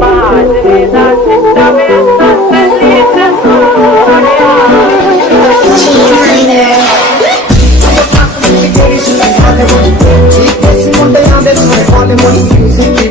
ਬਾਜਰੇ ਦਾ ਚਿੱਟਾ ਵੇ ਤਸਲੀ ਤੇ ਸੋਹਣਿਆ ਮੁੰਡਿਆਂ ਦੇ ਸਾਰੇ ਵਾਲੇ ਮੁੰਡੇ ਮਿਊਜ਼ਿਕ